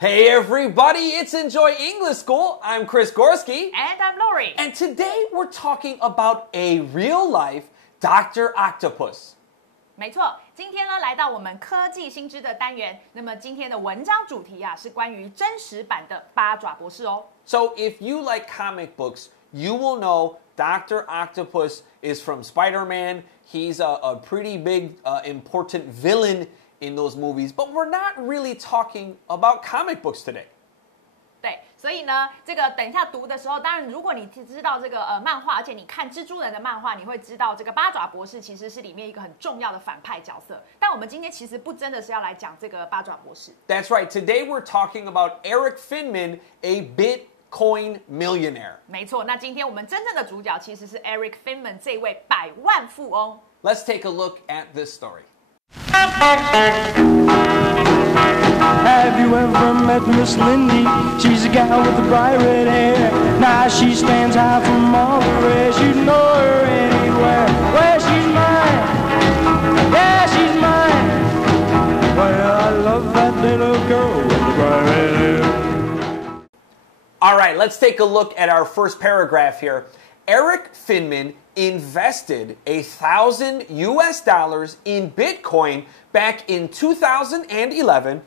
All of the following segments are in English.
Hey everybody, it's Enjoy English School. I'm Chris Gorski. And I'm Lori. And today we're talking about a real life Dr. Octopus. 没错，今天呢来到我们科技新知的单元。那么今天的文章主题啊是关于真实版的八爪博士哦。So if you like comic books, you will know Dr. Octopus is from Spider-Man. He's a pretty big, important villain in those movies, but we're not really talking about comic books today. 对，所以呢，这个等一下读的时候，当然如果你知道这个漫画，而且你看蜘蛛人的漫画，你会知道这个八爪博士其实是里面一个很重要的反派角色。但我们今天其实不真的是要来讲这个八爪博士。That's right. Today we're talking about Erik Finman, a Bitcoin millionaire. 没错，那今天我们真正的主角其实是 Erik Finman 这位百万富翁。Let's take a look at this story. Have you ever met Miss Lindy? She's a gal with the bright red hair. Now she stands high from all the rest. You know her anywhere. Well, she's mine. Yeah, she's mine. Well, I love that little girl with the bright red hair. All right, let's take a look at our first paragraph here. Erik Finman invested $1,000 in Bitcoin back in 2011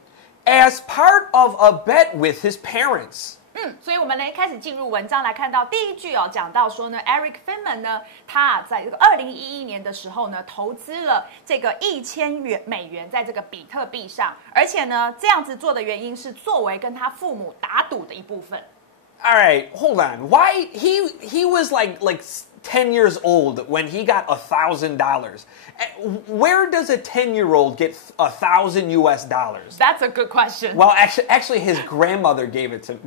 as part of a bet with his parents. 所以我们呢开始进入文章来看到第一句哦，讲到说呢 ，Erik Finman 呢，他在这个2011年的时候呢，投资了这个$1000在这个比特币上，而且呢，这样子做的原因是作为跟他父母打赌的一部分。All right, hold on. Why he was like 10 years old when he got $1,000. Where does a 10-year-old get $1,000? That's a good question. Well, actually, his grandmother gave it to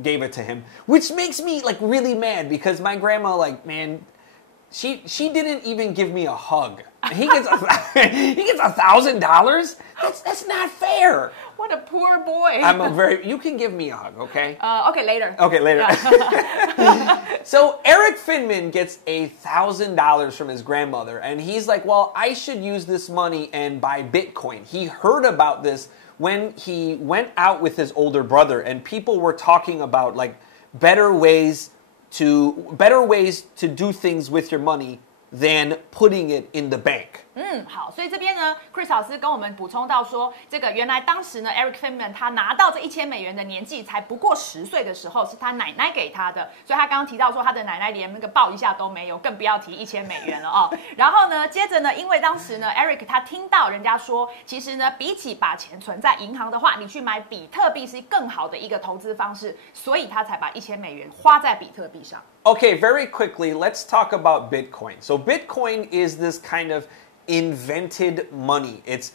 him, which makes me like really mad because my grandma, like, man, she didn't even give me a hug. He gets $1,000. That's not fair. What a poor boy. You can give me a hug, okay? Okay, later. Okay, later. So Erik Finman gets $1,000 from his grandmother, and he's like, well, I should use this money and buy Bitcoin. He heard about this when he went out with his older brother, and people were talking about like better ways to do things with your money than putting it in the bank. 好，所以这边呢 ，Chris 老师跟我们补充到说，这个原来当时呢 ，Erik Finman 他拿到这$1000的年纪才不过10岁的时候，是他奶奶给他的，所以他刚刚提到说他的奶奶连那个抱一下都没有，更不要提$1000了哦。然后呢，接着呢，因为当时呢 ，Erik 他听到人家说，其实呢，比起把钱存在银行的话，你去买比特币是更好的一个投资方式，所以他才把$1000花在比特币上。Okay, very quickly, let's talk about Bitcoin. So Bitcoin is this kind of invented money. It's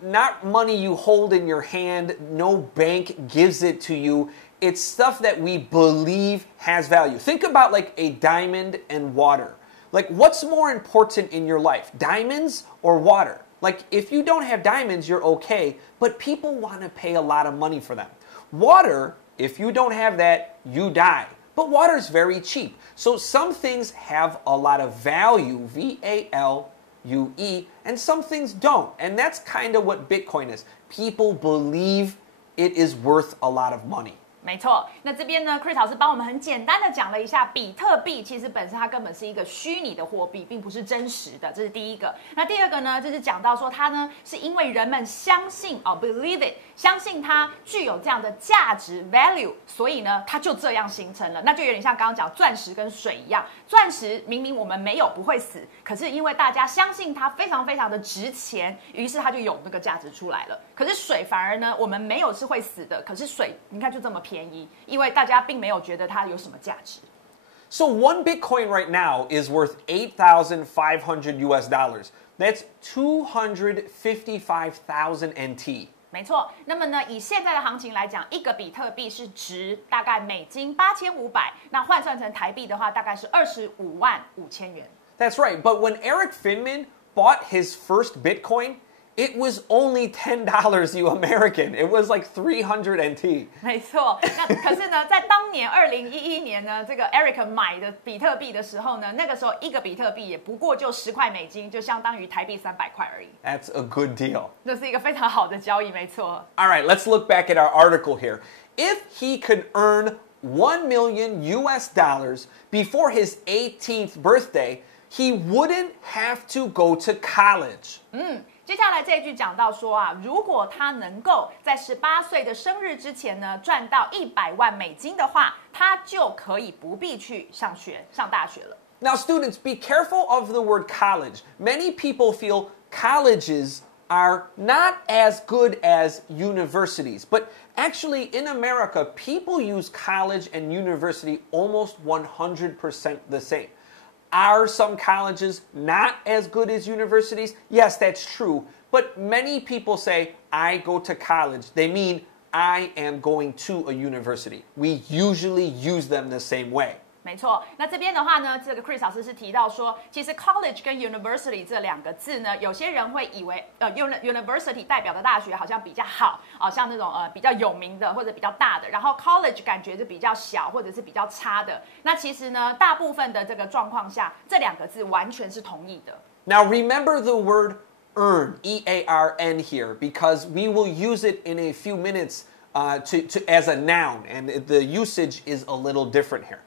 not money you hold in your hand. No bank gives it to you. It's stuff that we believe has value. Think about like a diamond and water. Like what's more important in your life, diamonds or water? Like if you don't have diamonds, you're okay, but people want to pay a lot of money for them. Water, if you don't have that, you die. But water is very cheap. So some things have a lot of value, V-A-L-U-E, and some things don't. And that's kind of what Bitcoin is. People believe it is worth a lot of money. 没错，那这边呢 ，Chris 老师帮我们很简单的讲了一下，比特币其实本身它根本是一个虚拟的货币，并不是真实的，这是第一个。那第二个呢，就是讲到说它呢是因为人们相信believe it， 相信它具有这样的价值 value， 所以呢它就这样形成了。那就有点像刚刚讲钻石跟水一样，钻石明明我们没有不会死，可是因为大家相信它非常非常的值钱，于是它就有那个价值出来了。可是水反而呢，我们没有是会死的，可是水你看就这么便宜，因为大家并没有觉得它有什么价值。So one Bitcoin right now is worth $8,500. That's 255,000 NT. 没错，那么呢，以现在的行情来讲，一个比特币是值大概$8500，那换算成台币的话，大概是255000元。That's right. But when Erik Finman bought his first Bitcoin, it was only $10 you American. It was like 300 NT. 没错，那可是呢，在当年2011年呢，这个 Eric 买的比特币的时候呢，那个时候一个比特币也不过就10块美金，就相当于台币300块而已。That's a good deal. 这是一个非常好的交易，没错。All right, let's look back at our article here. If he could earn $1 million before his 18th birthday, he wouldn't have to go to college. 接下来这一句讲到说啊，如果他能够在18岁的生日之前呢赚到100万美金的话，他就可以不必去上大学了。Now, students, be careful of the word college. Many people feel colleges are not as good as universities. But actually, in America, people use college and university almost 100% the same. Are some colleges not as good as universities? Yes, that's true. But many people say, I go to college. They mean, I am going to a university. We usually use them the same way. 没错，那这边的话呢，这个 Chris 老师是提到说，其实 college 跟 university 这两个字呢，有些人会以为university 代表的大学好像比较好像那种比较有名的或者比较大的，然后 college 感觉是比较小或者是比较差的。那其实呢，大部分的这个状况下，这两个字完全是同义的。Now remember the word earn, E-A-R-N here, because we will use it in a few minutes as a noun, and the usage is a little different here.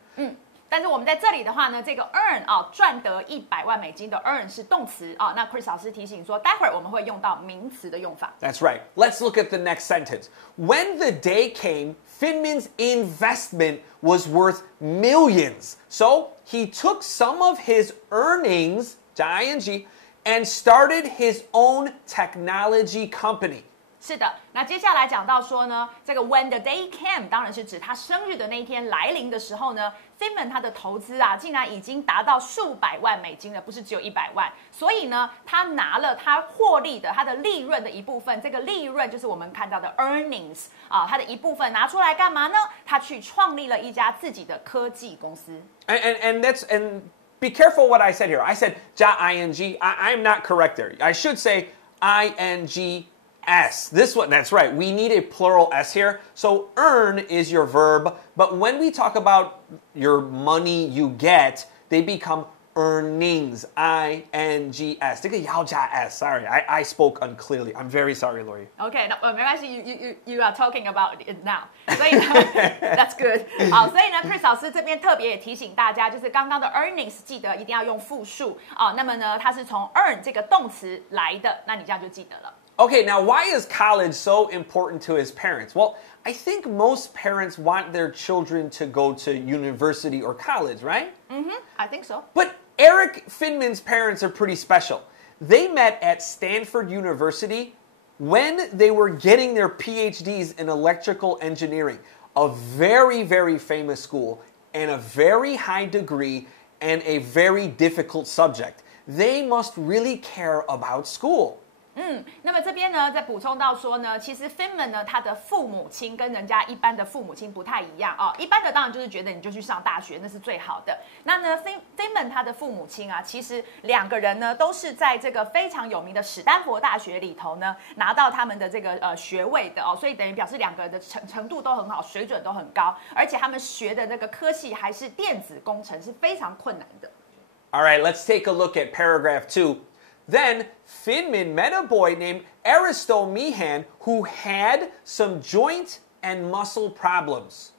但是我们在这里的话呢，这个 earn 赚得100万美金的 earn 是动词那 Chris 老师提醒说，待会儿我们会用到名词的用法。That's right. Let's look at the next sentence. When the day came, Finman's investment was worth millions. So he took some of his earnings, ing, and started his own technology company. 是的，那接下来讲到说呢，这个 when the day came 当然是指他生日的那一天来临的时候呢 ，Finman 他的投资竟然已经达到数百万美金了，不是只有100万。所以呢，他拿了他获利的他的利润的一部分，这个利润就是我们看到的 earnings 他的一部分拿出来干嘛呢？他去创立了一家自己的科技公司。And be careful what I said here. I said ing. I'm not correct there. I should say ing. S. This one, that's right. We need a plural S here. So earn is your verb, but when we talk about your money you get, they become earnings. I-N-G-S. 这个要加 S. Sorry, I spoke unclearly. I'm very sorry, Lori. Okay, 没关系 you are talking about it now. 所以呢，that's good. 好，所以呢 ，Chris 老师这边特别也提醒大家，就是刚刚的 earnings 记得一定要用复数那么呢，它是从 earn 这个动词来的，那你这样就记得了。Okay, now why is college so important to his parents? Well, I think most parents want their children to go to university or college, right? I think so. But Erik Finman's parents are pretty special. They met at Stanford University when they were getting their PhDs in electrical engineering, a very, very famous school and a very high degree and a very difficult subject. They must really care about school. 那么这边呢，再补充到说呢，其实 Finman 呢，他的父母亲跟人家一般的父母亲不太一样一般的当然就是觉得你就去上大学，那是最好的。那呢 Finman 他的父母亲其实两个人呢，都是在这个非常有名的史丹佛大学里头呢，拿到他们的这个学位的所以等于表示两个人的程度都很好，水准都很高，而且他们学的这个科系还是电子工程，是非常困难的。All right, let's take a look at paragraph 2. Then Finman met a boy named Meehan who had some joint and muscle problems.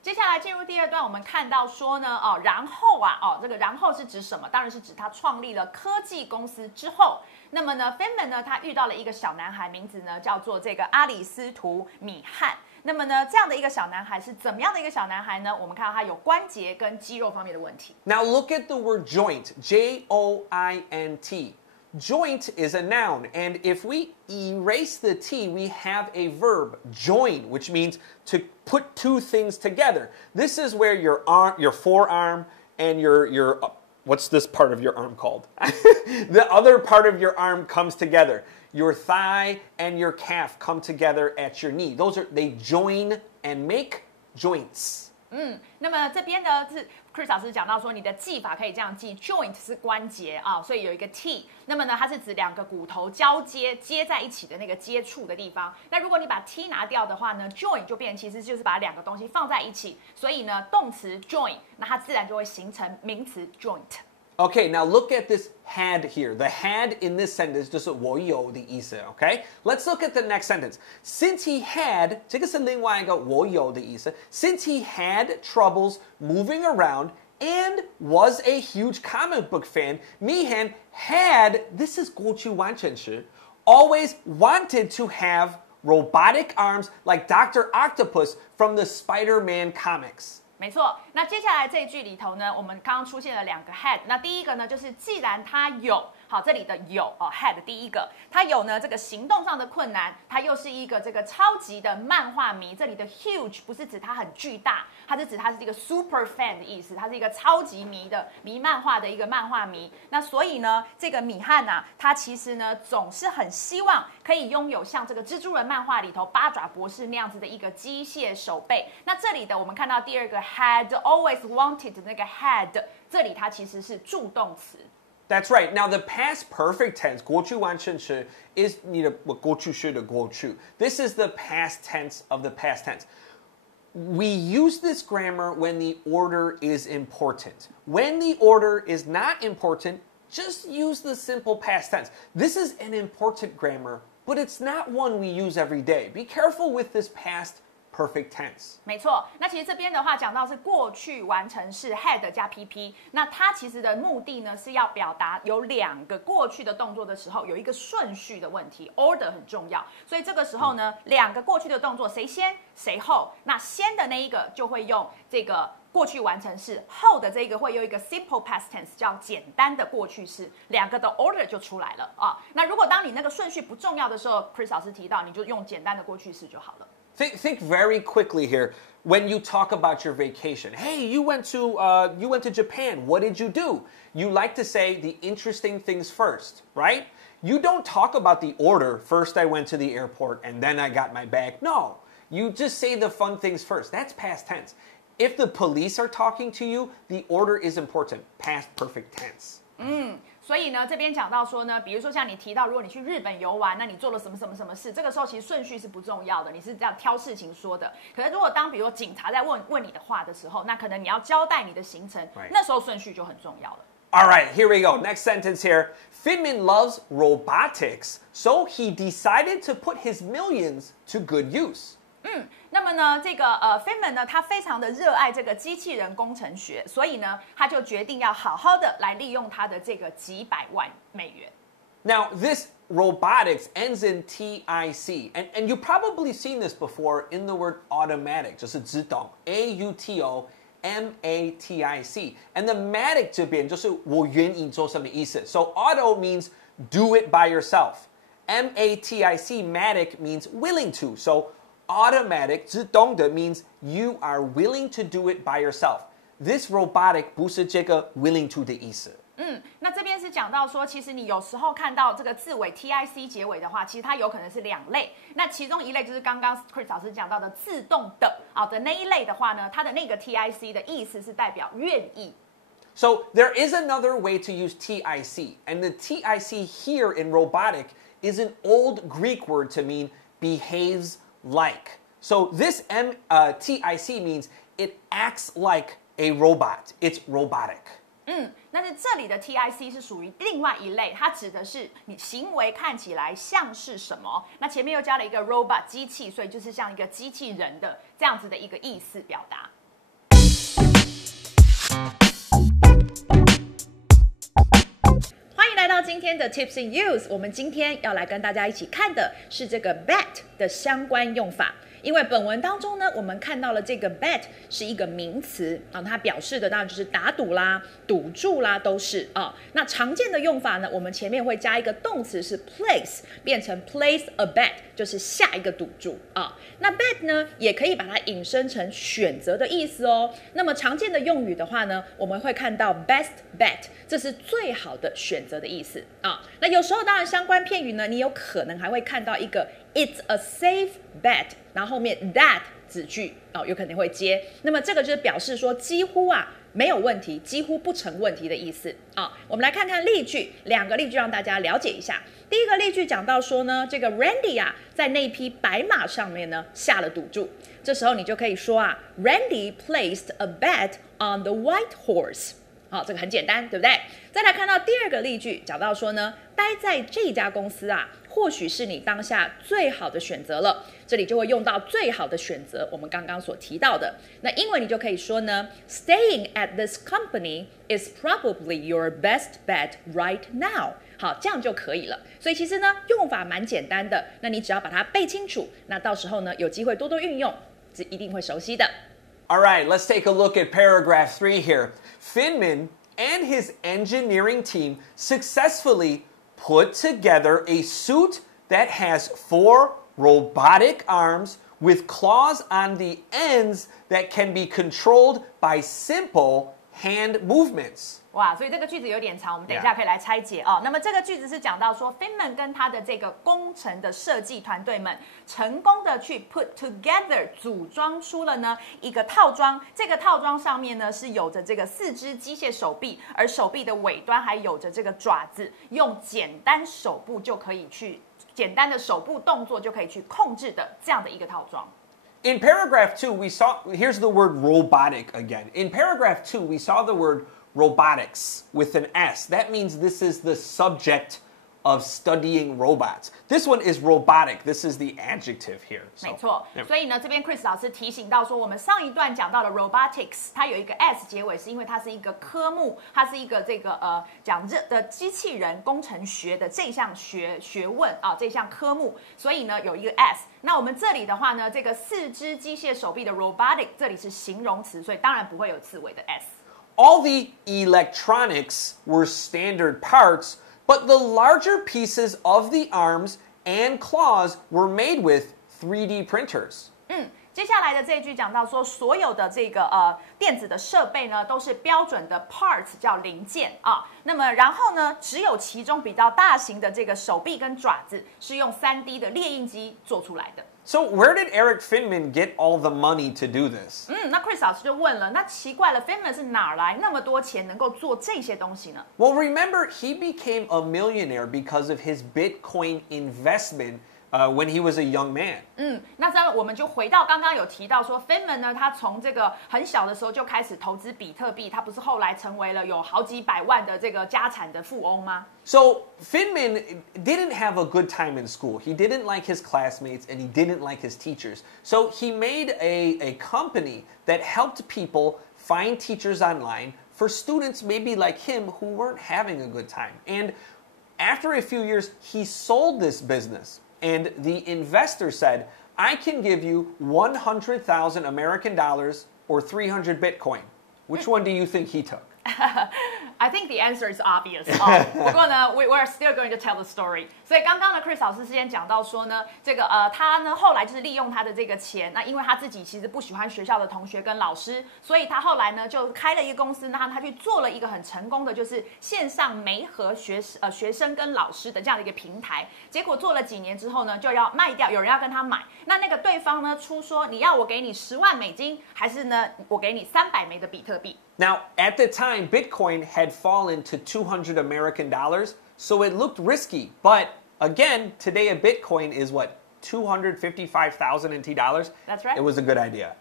接下来进入第二段，我们看到说呢然后这个然后是指什么？当然是指他创立了科技公司之后。那么呢 ，Finman 呢，他遇到了一个小男孩，名字呢叫做这个阿里斯图米汉。那么呢，这样的一个小男孩是怎么样的一个小男孩呢？我们看到他有关节跟肌肉方面的问题。Now look at the word joint, J-O-I-N-T. Joint is a noun, and if we erase the T, we have a verb, join, which means to put two things together. This is where your forearm and your what's this part of your arm called? The other part of your arm comes together. Your thigh and your calf come together at your knee. They join and make joints. 那么这边呢是 Chris 老师讲到说，你的记法可以这样记 ，joint 是关节啊，所以有一个 t， 那么呢，它是指两个骨头交接在一起的那个接触的地方。那如果你把 t 拿掉的话呢 ，joint 就变成其实就是把两个东西放在一起，所以呢，动词 join， 那它自然就会形成名词 joint。Okay, now look at this had here. The had in this sentence 就是我有的意思 okay? Let's look at the next sentence. Since he had, 这个是另外一个我有的意思. Since he had troubles moving around and was a huge comic book fan, Mihan had, this is 过去完成时, always wanted to have robotic arms like Dr. Octopus from the Spider-Man comics. 没错，那接下来这一句里头呢，我们刚刚出现了两个 had。那第一个呢，就是既然他有，好，这里的有哦 had 第一个，他有呢这个行动上的困难，他又是一个这个超级的漫画迷。这里的 huge 不是指他很巨大，它是指他是一个 super fan 的意思，他是一个超级迷漫画的一个漫画迷。那所以呢，这个米汉啊，他其实呢总是很希望可以拥有像这个蜘蛛人漫画里头八爪博士那样子的一个机械手背。那这里的我们看到第二个 had always wanted 的那个 had， 这里它其实是助动词。That's right. Now, the past perfect tense, 过去完成时 is 你的过去式的过去. This is the past tense of the past tense. We use this grammar when the order is important. When the order is not important, just use the simple past tense. This is an important grammar, but it's not one we use every day. Be careful with this past perfect tense. 没错，那其实这边的话讲到是过去完成式 had 加 pp， 那它其实的目的呢是要表达有两个过去的动作的时候有一个顺序的问题 ，order 很重要，所以这个时候呢，两个过去的动作谁先谁后，那先的那一个就会用这个过去完成式，后的这个会用一个 simple past tense 叫简单的过去式，两个的 order 就出来了啊。那如果当你那个顺序不重要的时候 ，Chris 老师提到，你就用简单的过去式就好了。Think very quickly here when you talk about your vacation. Hey, you went to Japan. What did you do? You like to say the interesting things first, right? You don't talk about the order. First, I went to the airport and then I got my bag. No, you just say the fun things first. That's past tense. If the police are talking to you, the order is important. Past perfect tense. 所以呢，这边讲到说呢，比如说像你提到，如果你去日本游玩，那你做了什么事，这个时候其实顺序是不重要的，你是这样挑事情说的。可是如果当比如说警察在问你的话的时候，那可能你要交代你的行程，那时候顺序就很重要了。All right, here we go. Next sentence here. Finman loves robotics, so he decided to put his millions to good use. 那么呢，这个Finman 呢，他非常的热爱这个机器人工程学，所以呢，他就决定要好好的来利用他的这个几百万美元。Now, this robotics ends in TIC, and you've probably seen this before in the word automatic, 就是自动 AUTOMATIC, and the matic 这边就是我愿意做什么意思 So auto means do it by yourself. MATIC, matic means willing to. So automatic 自动的 means you are willing to do it by yourself. This robotic 不是这个 willing to 的意思。那这边是讲到说，其实你有时候看到这个字尾 TIC 结尾的话，其实它有可能是两类。那其中一类就是刚刚 Chris 老师讲到的自动的的那一类的话呢，它的那个 TIC 的意思是代表愿意。So there is another way to use TIC, and the TIC here in robotic is an old Greek word to mean behaves like. So this TIC means it acts like a robot. It's robotic. 但是这里的 TIC 是属于另外一类，它指的是你行为看起来像是什么。那前面又加了一个 robot 机器，所以就是像一个机器人的这样子的一个意思表达。欢迎来到今天的 Tips in Use， 我们今天要来跟大家一起看的是这个 bet 的相关用法。因为本文当中呢，我们看到了这个 bet 是一个名词啊，它表示的当然就是打赌啦、赌注啦，都是啊。那常见的用法呢，我们前面会加一个动词是 place， 变成 place a bet， 就是下一个赌注啊。那 bet 呢，也可以把它引申成选择的意思哦。那么常见的用语的话呢，我们会看到 best bet， 这是最好的选择的意思啊。那有时候当然相关片语呢，你有可能还会看到一个 it's a safe bet， 然后后面 that 子句有可能会接。那么这个就是表示说几乎没有问题，几乎不成问题的意思啊。我们来看看例句，2个例句让大家了解一下。第一个例句讲到说呢，这个 Randy 啊，在那匹白马上面呢下了赌注。这时候你就可以说啊 ，Randy placed a bet on the white horse。好，这个很简单，对不对？再来看到第2个例句，讲到说呢，待在这家公司啊，或许是你当下最好的选择了。这里就会用到最好的选择，我们刚刚所提到的。那英文你就可以说呢 ，Staying at this company is probably your best bet right now。好，这样就可以了。所以其实呢，用法蛮简单的。那你只要把它背清楚，那到时候呢，有机会多多运用，是一定会熟悉的。All right, let's take a look at paragraph 3 here. Finman and his engineering team successfully put together a suit that has 4 robotic arms with claws on the ends that can be controlled by simple hand movements. 哇，所以这个句子有点长，我们等一下可以来拆解哦。那么这个句子是讲到说 Finman 跟他的这个工程的设计团队们成功的去 put together 组装出了呢一个套装，这个套装上面呢是有着这个4只机械手臂，而手臂的尾端还有着这个爪子，用简单的手部动作就可以去控制的这样的一个套装。In paragraph 2, we saw, here's the word robotic again. In paragraph 2, we saw the word robotics with an S. That means this is the subject of studying robots. This one is robotic. This is the adjective here. 没错，所以呢，这边 Chris 老师提醒到说，我们上一段讲到的 robotics， 它有一个 s 结尾，是因为它是一个科目，它是一个这个讲的机器人工程学的这项学问啊，这项科目，所以呢有一个 s。那我们这里的话呢，这个4只机械手臂的 robotic， 这里是形容词，所以当然不会有字尾的 s。All the electronics were standard parts, but the larger pieces of the arms and claws were made with 3D printers. 接下来的这一句讲到说，所有的这个电子的设备呢，都是标准的 parts， 叫零件啊。那么然后呢，只有其中比较大型的这个手臂跟爪子是用3D 的列印机做出来的。So where did Erik Finman get all the money to do this? 那 Chris 老师就问了，那奇怪了 ，Finman 是哪来那么多钱能够做这些东西呢？ Well, remember, he became a millionaire because of his Bitcoin investment when he was a young man. 那这样我们就回到刚刚有提到说 Finman 呢，他从这个很小的时候就开始投资比特币，他不是后来成为了有好几百万的这个家产的富翁吗？ So Finman didn't have a good time in school. He didn't like his classmates and he didn't like his teachers. So he made a company that helped people find teachers online for students maybe like him who weren't having a good time. And after a few years, he sold this business. And the investor said, I can give you 100,000 American dollars or 300 Bitcoin. Which one do you think he took? I think the answer is obvious. 不过呢 we are still going to tell the story. 所以刚刚呢 Chris 老师之前讲到说呢，这个他呢后来就是利用他的这个钱，那因为他自己其实不喜欢学校的同学跟老师，所以他后来呢就开了一个公司，那他去做了一个很成功的，就是线上媒合学生跟老师的这样的一个平台。结果做了几年之后呢，就要卖掉，有人要跟他买，那个对方呢出说，你要我给你10万美金，还是呢我给你300枚的比特币？ Now, at the time, Bitcoin had fallen to 200 American dollars, so it looked risky. But again, today a Bitcoin is what? 255,000 NT dollars? That's right. It was a good idea.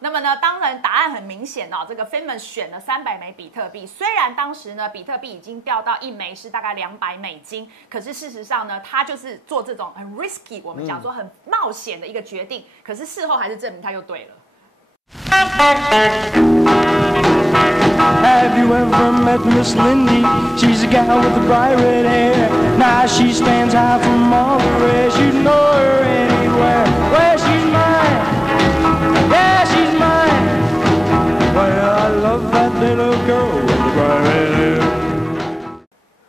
那么呢，当然答案很明显哦。这个 Finman 选了300枚比特币，虽然当时呢，比特币已经掉到1枚是大概200美金，可是事实上呢，他就是做这种很 risky， 我们讲说很冒险的一个决定。可是事后还是证明他又对了。 Have you ever met Miss Lindy? She's a gal with the bright red hair. Now she stands high from all the rest. You know her anywhere. Well, she's mine. Yeah, she's mine. Well, I love that little girl with the bright red hair.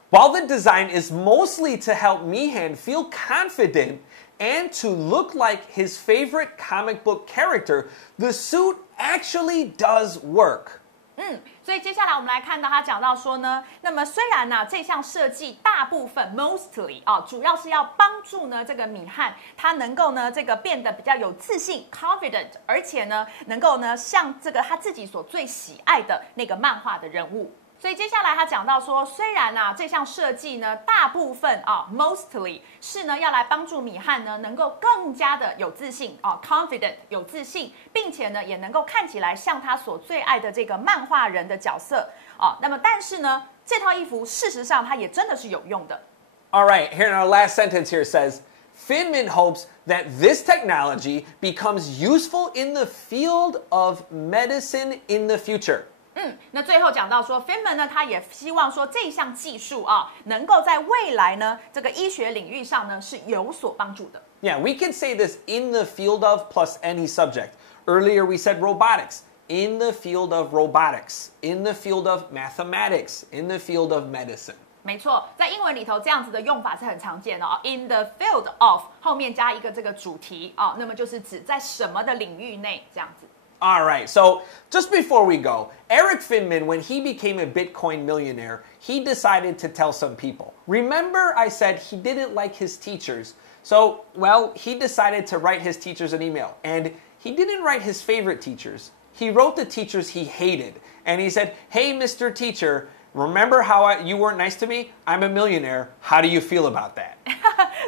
While the design is mostly to help Meehan feel confident and to look like his favorite comic book character, the suit actually does work. 所以接下来我们来看到他讲到说呢，那么虽然呢这项设计大部分 mostly 主要是要帮助呢这个米汉他能够呢这个变得比较有自信 confident， 而且呢能够呢像这个他自己所最喜爱的那个漫画的人物。所以接下来他讲到说，虽然这项设计呢大部分mostly 是呢要来帮助米汉呢能够更加的有自信confident 有自信，并且呢也能够看起来像他所最爱的这个漫画人的角色那么但是呢这套衣服事实上它也真的是有用的。All right, here in our last sentence here says, Finman hopes that this technology becomes useful in the field of medicine in the future.那最后讲到说 Finman 呢他也希望说这项技术能够在未来呢这个医学领域上呢是有所帮助的。Yeah, we can say this in the field of plus any subject. Earlier we said robotics. In the field of robotics. In the field of mathematics. In the field of medicine. 没错，在英文里头这样子的用法是很常见的In the field of 后面加一个这个主题那么就是指在什么的领域内这样子。All right, so just before we go, Erik Finman, when he became a Bitcoin millionaire, he decided to tell some people. Remember I said he didn't like his teachers. So, well, he decided to write his teachers an email. And he didn't write his favorite teachers. He wrote the teachers he hated. And he said, hey, Mr. Teacher, remember how you weren't nice to me? I'm a millionaire. How do you feel about that?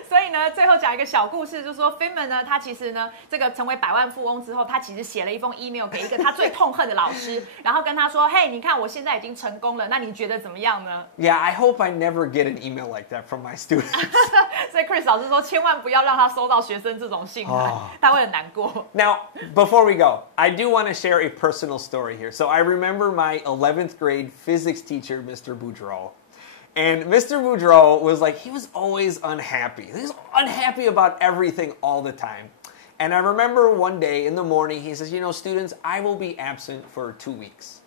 所以呢，最后讲一个小故事，就是说 Finman 呢，他其实呢，这个成为百万富翁之后，他其实写了一封 email 给一个他最痛恨的老师，然后跟他说：“嘿，你看我现在已经成功了，那你觉得怎么样呢？” Yeah, I hope I never get an email like that from my students. 所以 Chris 老师说，千万不要让他收到学生这种信函，他会很难过。Now, before we go, I do want to share a personal story here. So I remember my 11th grade physics teacher, Mr. Boudreau. And Mr. Boudreau was like, he was always unhappy. He was unhappy about everything all the time. And I remember one day in the morning, he says, you know, students, I will be absent for 2 weeks.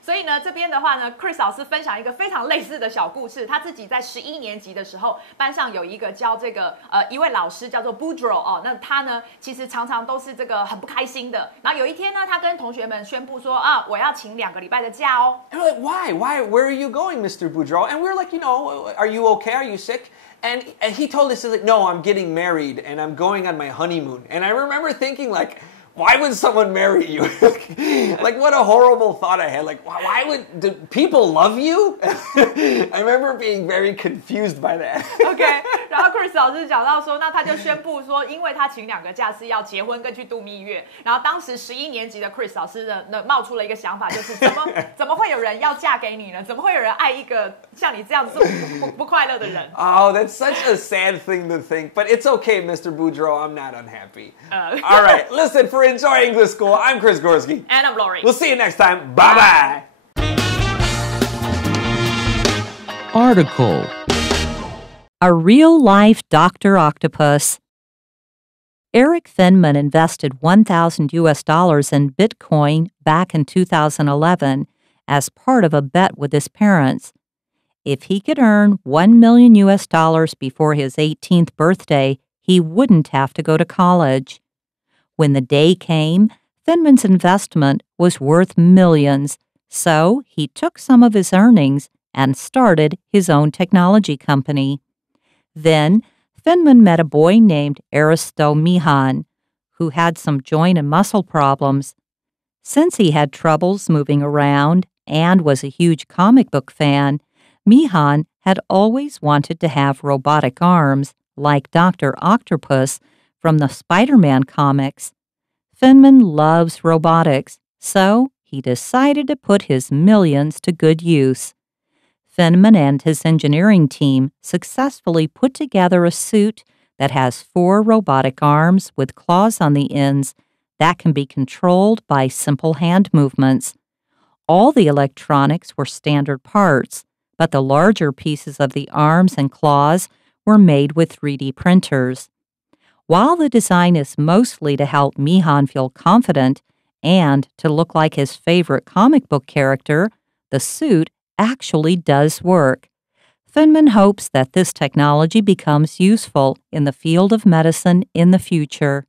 所以呢，这边的话呢 ，Chris 老师分享一个非常类似的小故事。他自己在11年级的时候，班上有一个教这个一位老师叫做 Boudreau 那他呢其实常常都是这个很不开心的。然后有一天呢，他跟同学们宣布说我要请2个礼拜的假哦。And we're like, why? Where are you going, Mr. Boudreau? And we're like, you know, are you okay? Are you sick? And he told us, like, no, I'm getting married and I'm going on my honeymoon. And I remember thinking, like, why would someone marry you? Like, what a horrible thought I had. Like, do people love you? I remember being very confused by that. OK， 然后 Chris 老师讲到说，那他就宣布说，因为他请2个假是要结婚跟去度蜜月。然后当时11年级的 Chris 老师呢冒出了一个想法，就是怎么会有人要嫁给你呢？怎么会有人爱一个像你这样子不快乐的人？ Oh, that's such a sad thing to think. But it's okay, Mr. Boudreau. I'm not unhappy. All right, listen, for Enjoy English School, I'm Chris Gorski. And I'm Lori. We'll see you next time. Bye-bye. Article: A Real Life Doctor Octopus. Erik Finman invested $1,000 in Bitcoin back in 2011 as part of a bet with his parents. If he could earn $1 million before his 18th birthday, he wouldn't have to go to college. When the day came, Finman's investment was worth millions, so he took some of his earnings and started his own technology company. Then, Finman met a boy named Mihan, who had some joint and muscle problems. Since he had troubles moving around and was a huge comic book fan, Mihan had always wanted to have robotic arms, like Dr. Octopus from the Spider-Man comics. Finman loves robotics, so he decided to put his millions to good use. Finman and his engineering team successfully put together a suit that has 4 robotic arms with claws on the ends that can be controlled by simple hand movements. All the electronics were standard parts, but the larger pieces of the arms and claws were made with 3D printers. While the design is mostly to help Mihan feel confident and to look like his favorite comic book character, the suit actually does work. Finman hopes that this technology becomes useful in the field of medicine in the future.